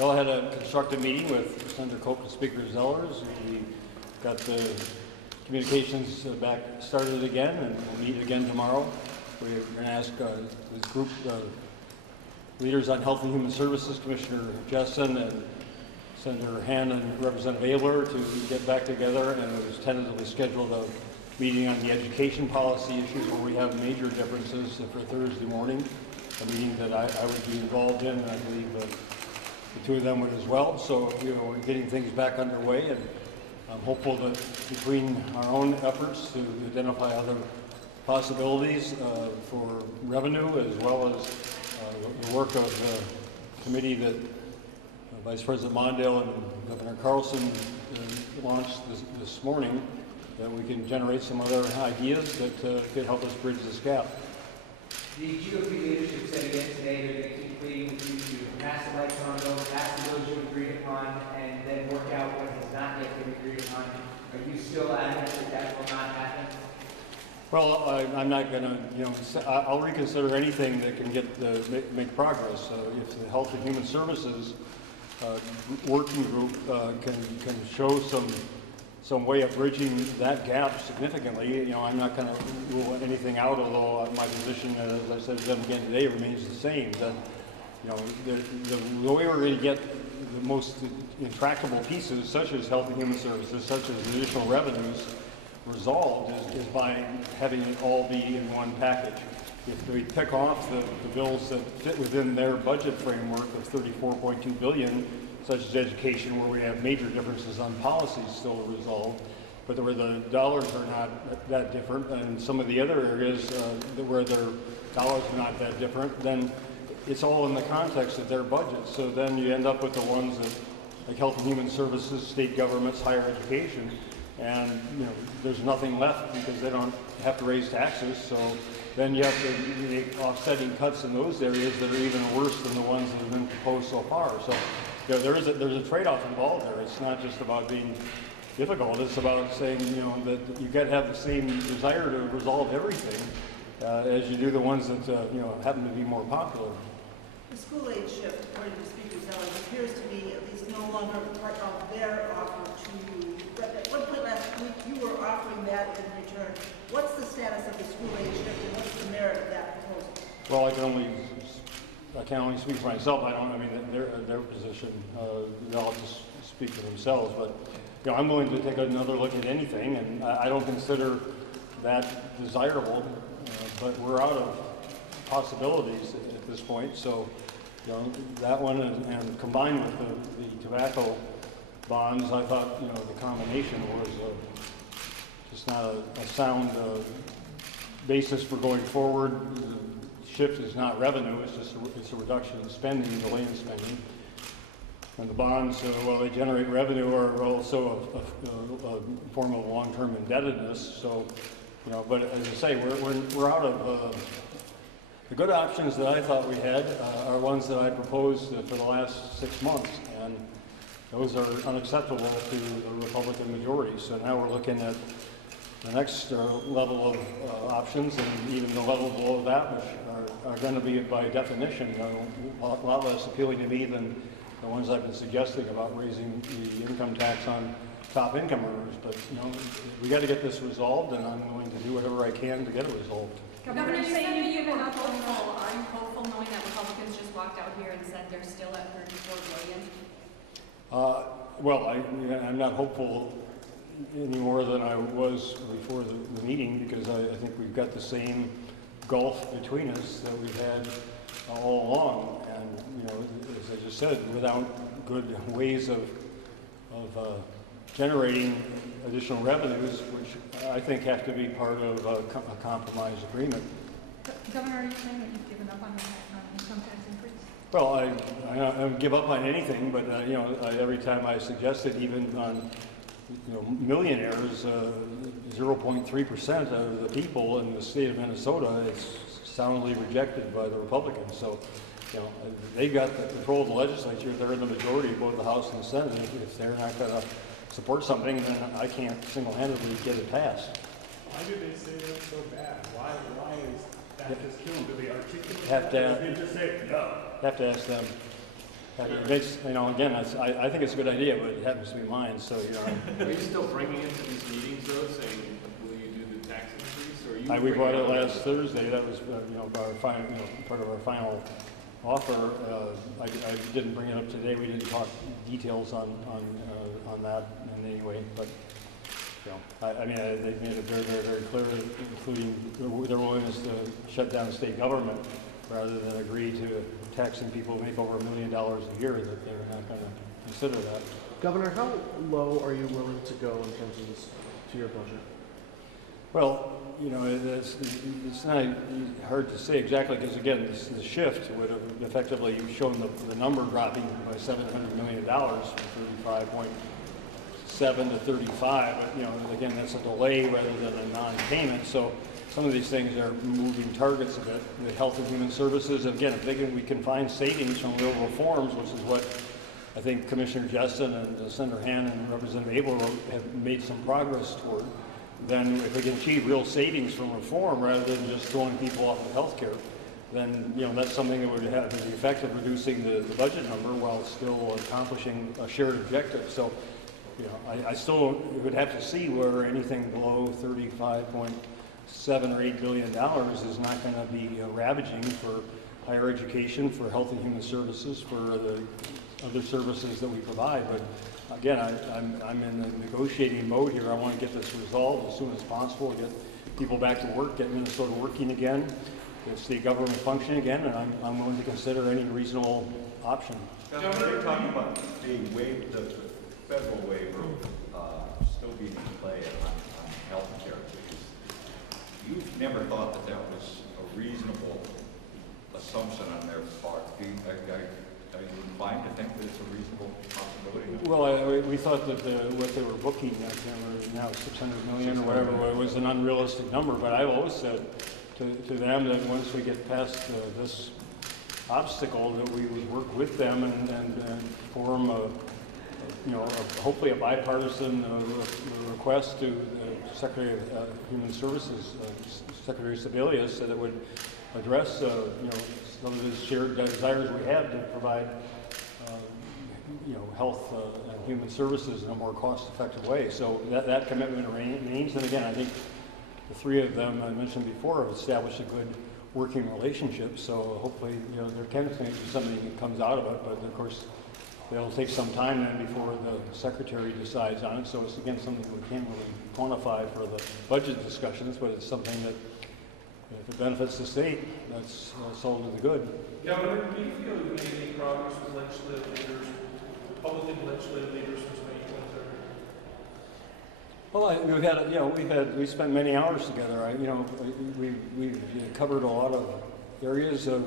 Well, I had a constructive meeting with Senator Cope and Speaker Zellers. We got the communications back started again, and we'll meet again tomorrow. We're going to ask this group of leaders on Health and Human Services, Commissioner Jessen and Senator Han and Representative Abler, to get back together, and it was tentatively scheduled a meeting on the education policy issues where we have major differences for Thursday morning, a meeting that I would be involved in, and I believe the two of them would as well. So, we're getting things back underway, and I'm hopeful that between our own efforts to identify other possibilities for revenue, as well as the work of the committee that Vice President Mondale and Governor Carlson launched this morning, that we can generate some other ideas that could help us bridge this gap. The GOP leadership said again today they're going to keep pleading with you to pass the lights on bill, pass the bills you agreed upon, and then work out what has not yet been agreed upon. Are you still adamant that that will not happen? Well, I'm not going to, I'll reconsider anything that can get make progress. If the Health and Human Services working group can show some way of bridging that gap significantly, I'm not going to rule anything out, although my position, as I said again today, remains the same. That the way we're going to get the most intractable pieces, such as Health and Human Services, such as additional revenues, resolved is by having it all be in one package. If we pick off the bills that fit within their budget framework of $34.2 billion, such as education, where we have major differences on policies still resolved, but where the dollars are not that different, and some of the other areas where their dollars are not that different, then it's all in the context of their budget. So then you end up with the ones that, like Health and Human Services, state governments, higher education, and there's nothing left because they don't have to raise taxes. So then you have to make offsetting cuts in those areas that are even worse than the ones that have been proposed so far. So there's a trade-off involved there. It's not just about being difficult. It's about saying that you got to have the same desire to resolve everything as you do the ones that happen to be more popular. The school aid shift, according to Speaker Zellers, appears to be at least no longer part of their offer to you. But at one point last week, you were offering that in return. What's the status of the school aid shift, and what's the merit of that proposal? Well, I can only speak for myself. Their position. They'll just speak for themselves. But I'm willing to take another look at anything, and I don't consider that desirable. But we're out of possibilities at this point. So, that one and combined with the tobacco bonds, I thought the combination was just not a sound basis for going forward. The shift is not revenue; it's a reduction in spending, delay in spending. And the bonds, while they generate revenue, are also a form of long-term indebtedness. So, but as I say, we're out of. The good options that I thought we had are ones that I proposed for the last 6 months, and those are unacceptable to the Republican majority. So now we're looking at the next level of options, and even the level below that, which are going to be, by definition, a lot less appealing to me than the ones I've been suggesting about raising the income tax on top income earners. But we got to get this resolved, and I'm willing to do whatever I can to get it resolved. Governor, you said that you were hopeful. Are you hopeful knowing that Republicans just walked out here and said they're still at $34 billion? Well, I'm not hopeful any more than I was before the meeting, because I think we've got the same gulf between us that we've had all along. And as I just said, without good ways of generating additional revenues, which I think have to be part of a compromise agreement. Governor, are you saying that you've given up on income tax increase? Well, I don't give up on anything, but every time I suggested, even on millionaires, 0.3% of the people in the state of Minnesota, it's soundly rejected by the Republicans. So, they've got the control of the legislature. They're in the majority of both the House and the Senate. If they're not going to support something, then I can't single-handedly get it passed. Why do they say that's so bad? Why is that just killing? Do they articulate have that? To They just say no. have to ask them. It makes, you know, again, I think it's a good idea, but it happens to be mine, so, you know. Are you still bringing it to these meetings though, saying, will you do the tax increase, or are you? We brought it bringing last Thursday, that was, you know, our final, you know, part of our final offer. I didn't bring it up today, we didn't talk details on that in any way, but, you know, I mean, they made it very, very, very clear, including their willingness to shut down the state government rather than agree to taxing people who make over $1 million a year, that they're not going to consider that. Governor, how low are you willing to go in terms of this, to your budget? Well, you know, it's not hard to say exactly, because again, the shift would have effectively shown the number dropping by $700 million from 35.7 to 35. But, you know, again, that's a delay rather than a non-payment. So some of these things are moving targets a bit. The Health and Human Services, again, if we can find savings from real reforms, which is what I think Commissioner Justin and Senator Han and Representative Abel have made some progress toward, then if we can achieve real savings from reform rather than just throwing people off of health care, then, you know, that's something that would have the effect of reducing the budget number while still accomplishing a shared objective. So, you know, I still would have to see where anything below 35.7 or $8 billion is not going to be ravaging for higher education, for health and human services, for the other services that we provide. But again, I'm in the negotiating mode here. I want to get this resolved as soon as possible, get people back to work, get Minnesota working again, get state government functioning again, and I'm willing to consider any reasonable option. You're talking about the federal waiver still being in play on health care. You've never thought that was a reasonable assumption on their part. Are you inclined to think that it's a reasonable possibility? Well, we thought that what they were booking, I can't remember now, 600 million or whatever, was an unrealistic number. But I've always said to them that once we get past this obstacle, that we would work with them and form hopefully a bipartisan request to the Secretary of Human Services, Secretary Sebelius, that would address some of the shared desires we have to provide health and human services in a more cost-effective way. So that commitment remains. And again, I think the three of them I mentioned before have established a good working relationship. So hopefully, there can be something that comes out of it. But of course, it'll take some time then before the secretary decides on it. So it's again something we can't really quantify for the budget discussions, but it's something that if it benefits the state, that's all to the good. Governor, do you feel you've made any progress with legislative leaders, Republican legislative leaders since May 23rd? Well, we spent many hours together. We've covered a lot of areas of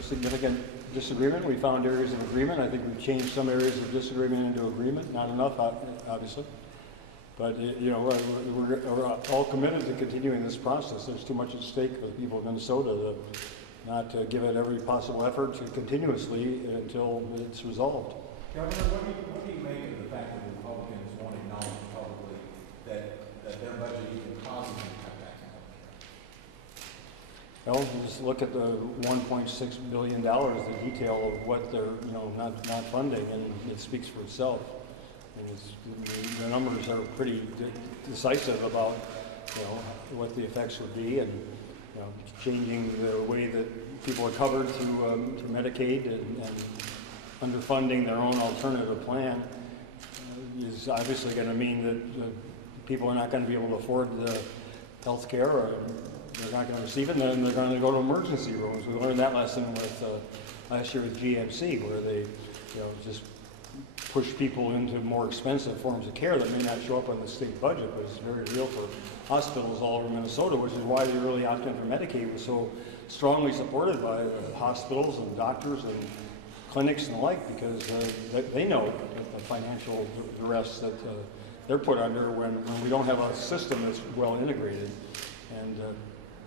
significant disagreement. We found areas of agreement. I think we've changed some areas of disagreement into agreement. Not enough, obviously. But, we're all committed to continuing this process. There's too much at stake for the people of Minnesota to not give it every possible effort to continuously until it's resolved. Governor, what do you make of the fact that the Republicans won't acknowledge publicly that their budget even causes them to cut back on health care? Well, just look at the $1.6 billion, the detail of what they're, not funding, and it speaks for itself. And the numbers are pretty decisive about, what the effects would be, and changing the way that people are covered through Medicaid and underfunding their own alternative plan is obviously going to mean that people are not going to be able to afford the health care, or they're not going to receive it, and then they're going to go to emergency rooms. We learned that lesson with last year with GMC, where they just push people into more expensive forms of care that may not show up on the state budget, but it's very real for hospitals all over Minnesota, which is why the early opt-in for Medicaid was so strongly supported by the hospitals and doctors and clinics and the like, because they know the financial duress that they're put under when we don't have a system that's well integrated. And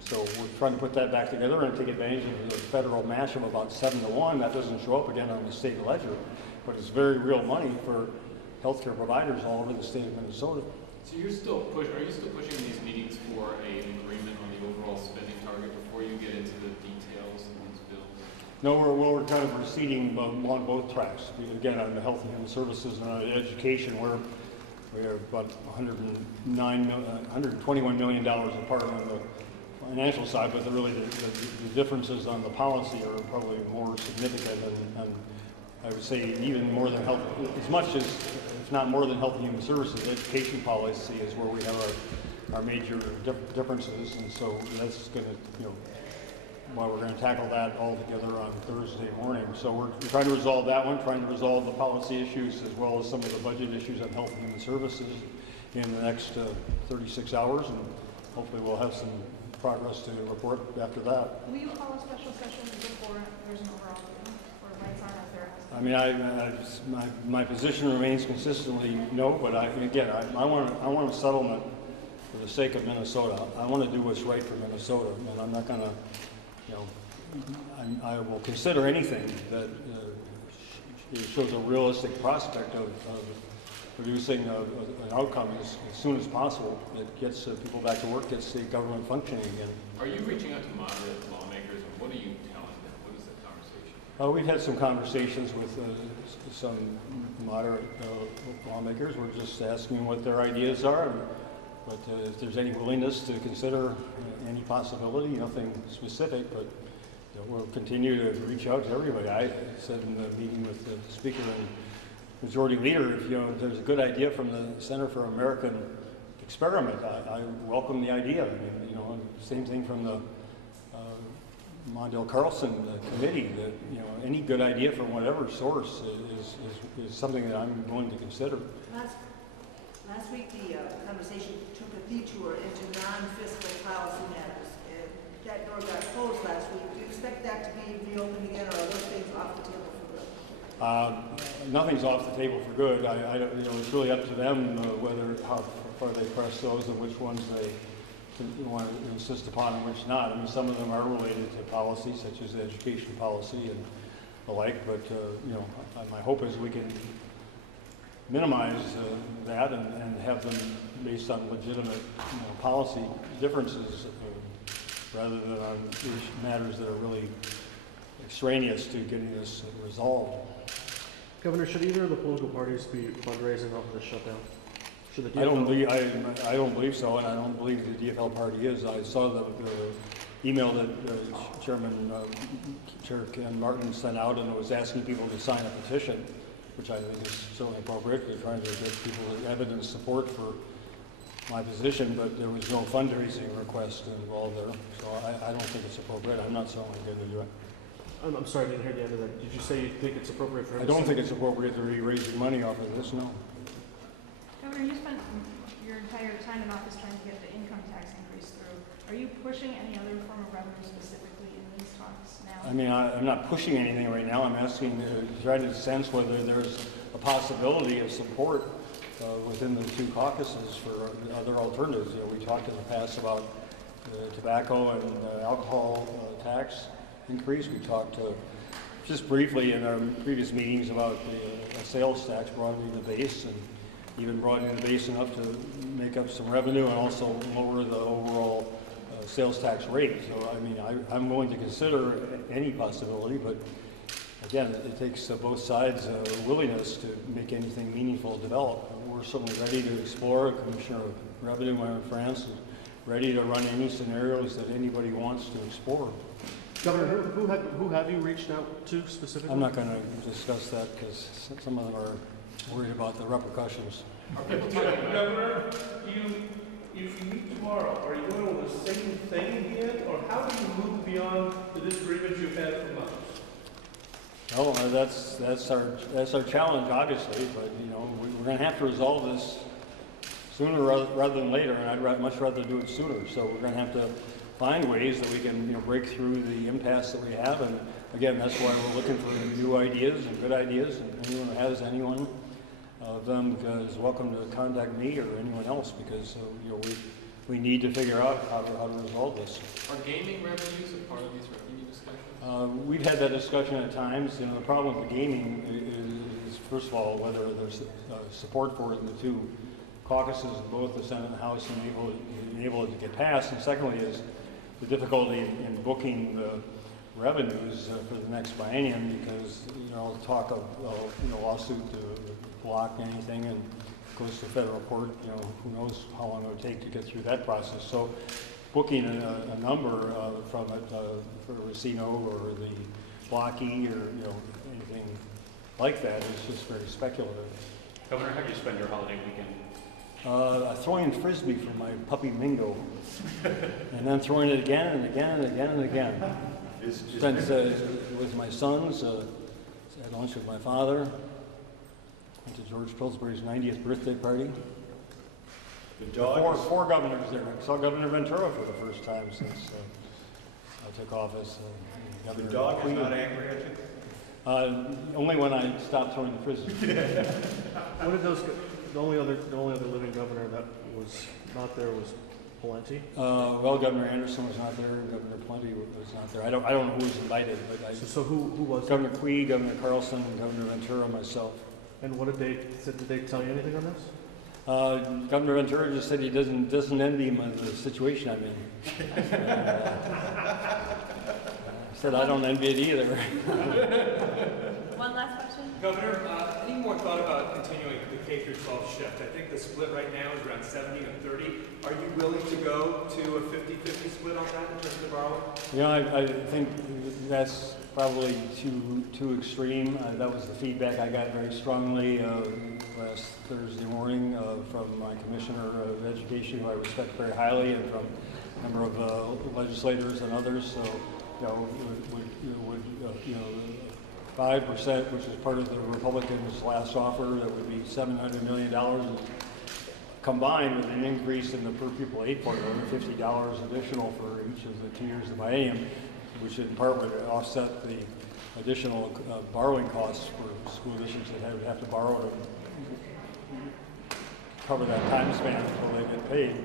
so we're trying to put that back together and take advantage of the federal match of about 7-1. That doesn't show up again on the state ledger, but it's very real money for healthcare providers all over the state of Minnesota. So are you still pushing these meetings for an agreement on the overall spending target before you get into the details of these bills? No, we're kind of proceeding along both tracks. Again, on the health and human services and on education, we are about $121 million apart on the financial side, but really the differences on the policy are probably more significant, and I would say even more than health, as much as, if not more than health and human services, education policy is where we have our major differences, and so that's going to, well, we're going to tackle that all together on Thursday morning. So we're trying to resolve that one, trying to resolve the policy issues as well as some of the budget issues on health and human services in the next 36 hours, and hopefully we'll have some progress to report after that. Will you call a special session before there's an overall meeting, or lights on out there? I mean, my position remains consistently no, but I want a settlement for the sake of Minnesota. I want to do what's right for Minnesota, and I'm not going to, I will consider anything that shows a realistic prospect of producing an outcome as soon as possible that gets people back to work, gets the government functioning again. Are you reaching out to moderate lawmakers, and what are you telling them? What is the conversation? We've had some conversations with some moderate lawmakers. We're just asking what their ideas are, but if there's any willingness to consider any possibility, nothing specific, but we'll continue to reach out to everybody. I said in the meeting with the Speaker and Majority Leader, if there's a good idea from the Center for American Experiment, I welcome the idea. I mean, same thing from the Mondale Carlson committee. That any good idea from whatever source is something that I'm willing to consider. Last week, the conversation took a detour into non-fiscal policy matters. And that door got closed last week. Do you expect that to be reopened again, or are those things off the table for good? Nothing's off the table for good. It's really up to them how far they press those and which ones they want to insist upon and which not. I mean, some of them are related to policy, such as education policy and the like. But my hope is we can minimize that and have them based on legitimate policy differences rather than on matters that are really extraneous to getting this resolved. Governor, should either of the political parties be fundraising off of the shutdown? Should the I don't believe so, and I don't believe the DFL party is. I saw the email that Chair Ken Martin sent out, and it was asking people to sign a petition, which I think is certainly appropriate. They're trying to get people evidence support for my position, but there was no fundraising request involved there, so I don't think it's appropriate. I'm not certainly going to do it. I'm sorry, I didn't hear the end of that. Did you say you think it's appropriate for him I don't think it's appropriate to be raising money off of this, no. Governor, you spent your entire time in office trying to get the income tax increase through. Are you pushing any other form of revenue specifically in these talks now? I mean, I'm not pushing anything right now. I'm asking, trying to sense whether there's a possibility of support within the two caucuses for other alternatives. We talked in the past about tobacco and alcohol tax increase. We talked just briefly in our previous meetings about the sales tax, broadening the base, and even broadening the base enough to make up some revenue and also lower the overall sales tax rate. So, I mean, I'm willing to consider any possibility, but again, it takes both sides' willingness to make anything meaningful develop. We're certainly ready to explore. Commissioner of Revenue, my France, is ready to run any scenarios that anybody wants to explore. Governor, who have you reached out to specifically? I'm not going to discuss that because some of them are worried about the repercussions. Governor, if you meet tomorrow, are you going to the same thing again, or how do you move beyond the disagreements you've had for months? Well, that's our challenge, obviously. But we're going to have to resolve this sooner rather than later, and I'd much rather do it sooner. So we're going to have to find ways that we can break through the impasse that we have. And again, that's why we're looking for new ideas and good ideas. And anyone who has anyone of them is welcome to contact me or anyone else, because we need to figure out how to resolve this. Are gaming revenues a part of these revenue discussions? We've had that discussion at times. The problem with gaming is, first of all, whether there's support for it in the two caucuses, both the Senate and the House, and able to get passed. And secondly is the difficulty in booking revenues for the next biennium because, talk of, lawsuit to block anything and goes to federal court, who knows how long it would take to get through that process. So booking a number from it for Racino or the Blocky or, anything like that is just very speculative. Governor, how do you spend your holiday weekend? Throwing frisbee for my puppy Mingo, and then throwing it again and again and again and again. Spent with my sons, had lunch with my father, went to George Pillsbury's 90th birthday party. The dog is, Four governors there. I saw Governor Ventura for the first time since I took office. the dog is not angry at you? Only when I stopped throwing the frisbee. What did the only other living governor that was not there was Palenti? Well, Governor Anderson was not there. Governor Plenty was not there. I don't know who was invited, but So who was? Governor Quee, Governor Carlson, and Governor Ventura, myself. And what did they tell you anything on this? Governor Ventura just said he doesn't envy him of the situation I'm in. Said I don't envy it either. One last question? Governor, any more thought about continuing the K-12 shift? I think the split right now is around 70-30. Are you willing to go to a 50-50 split on that in terms of borrowing? I think that's probably too extreme. That was the feedback I got very strongly last Thursday morning from my Commissioner of Education, who I respect very highly, and from a number of legislators and others. So, 5%, which is part of the Republicans' last offer, that would be $700 million combined with an increase in the per pupil aid formula, $50 additional for each of the 2 years of biennium, which in part would offset the additional borrowing costs for school districts that would have to borrow to cover that time span until they get paid.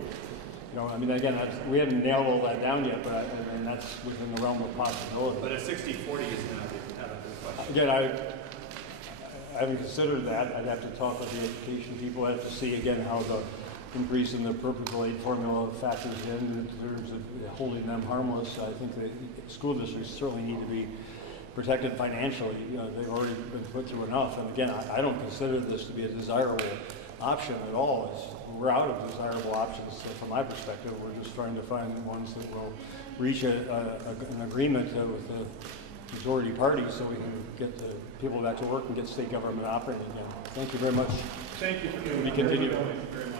Again, we haven't nailed all that down yet, but and that's within the realm of possibility. But a 60-40 is not a good question. Again, I haven't considered that. I'd have to talk with the education people. I'd have to see again how the increase in the per pupil aid formula factors in terms of holding them harmless. I think the school districts certainly need to be protected financially. They've already been put through enough. And again, I don't consider this to be a desirable option at all. We're out of desirable options from my perspective. We're just trying to find ones that will reach an agreement with the majority party so we can get the people back to work and get state government operating again. Thank you very much. Thank you for We continue. very much.